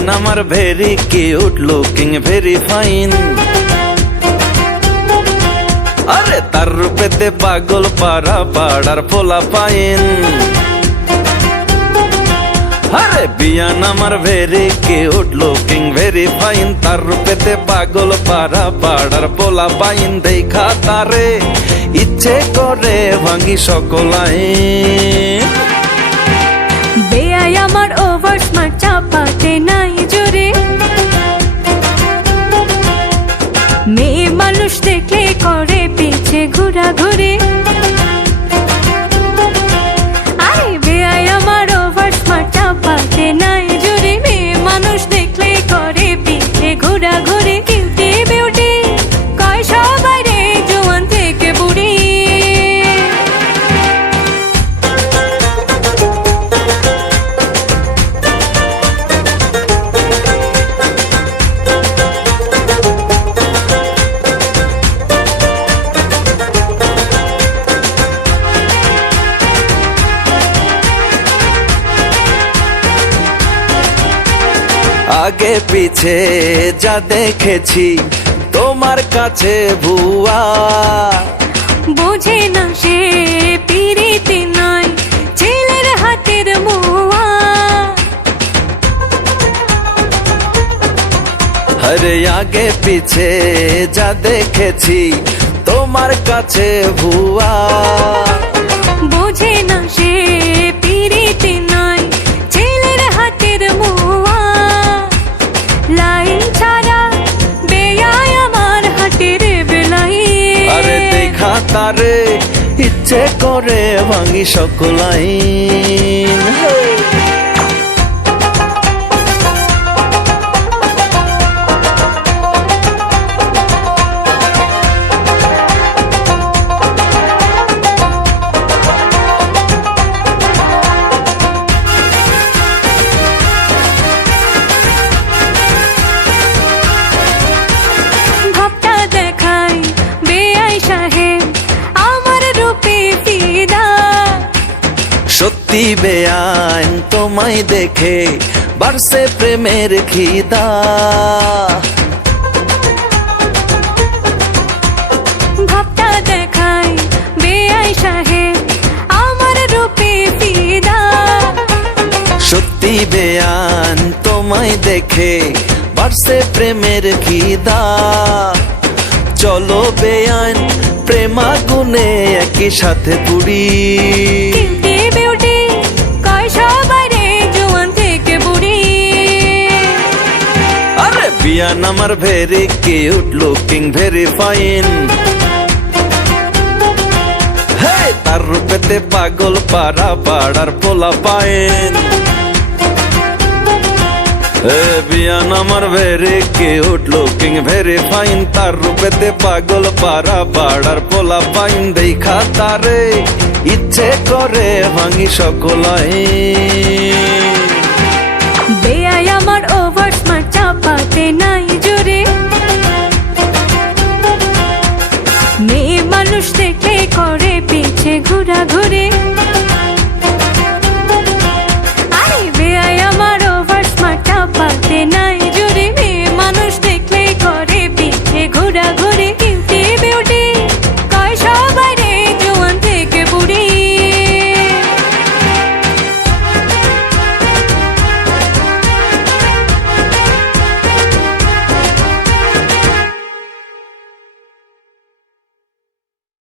বিয়ান আমার very cute looking very fine, আরে তার রূপেতে পাগল পাড়া পাড়ার পোলা পাইন। আরে বিয়ান আমার very cute looking very fine, তার রূপেতে পাগল পাড়া পাড়ার পোলা পাইন। দেখা তারে ইচ্ছে করে ভাঙি সকল আইন। বেয়াই আমার ওভার স্মার্ট, চাপাতে নাই জোরে, মেয়ে মানুষ দেখলে করে পিছে ঘোরা ঘুরে। আরে বেয়াই আমার ওভার স্মার্ট, চাপাতে নাই জোরে, মেয়ে মানুষ দেখলে করে পিছে ঘোরা ঘুরে। কিউটি বিউটি কয় সবাই রে, জোয়ান থেকে বুড়ি। আগে পিছে যা দেখেছি তোমার কাছে ভুয়া, বোঝে না সে পিরিতি নয় ছেলের হাতের মুয়া। আরে আগে পিছে যা দেখেছি তোমার কাছে ভুয়া, বোঝে না সে পিরিতি নয় ছেলের হাতের মুয়া। লাইন ছাড়া বেয়াই আমার হাতের বেলাই। আরে দেখা তারে ইচ্ছে করে ভাঙি সকল আইন। ভাবটা দেখাই বেয়াই সাহেব আমার রূপে ফিদা। সত্যি বেআইন তোমায় দেখে বাড়ছে প্রেমের খিদা। ভাবটা দেখাই বেয়াই সাহেব আমার রূপে ফিদা। সত্যি বেআইন তোমায় দেখে বাড়ছে প্রেমের খিদা। চলো বেআইন প্রেমাগুনে একই সাথে পুরি। কিউটি বিউটি কয় সবাই রে, জোয়ান থেকে বুড়ি। আরে বিয়ান আমার very cute looking very fine, হে তার রূপেতে পাগল পাড়া পাড়ার পোলা পাইন। হে বিয়ান আমার very cute looking very fine, তার রূপেতে পাগল পাড়া পাড়ার পোলা পাইন। দেখা তারে ইচ্ছে করে ভাঙি সকল আইন। বেয়াই আমার ওভার স্মার্ট, চাপাতে নাই জোরে, মেয়ে মানুষ দেখলে করে পিছে ঘোরা ঘুরে।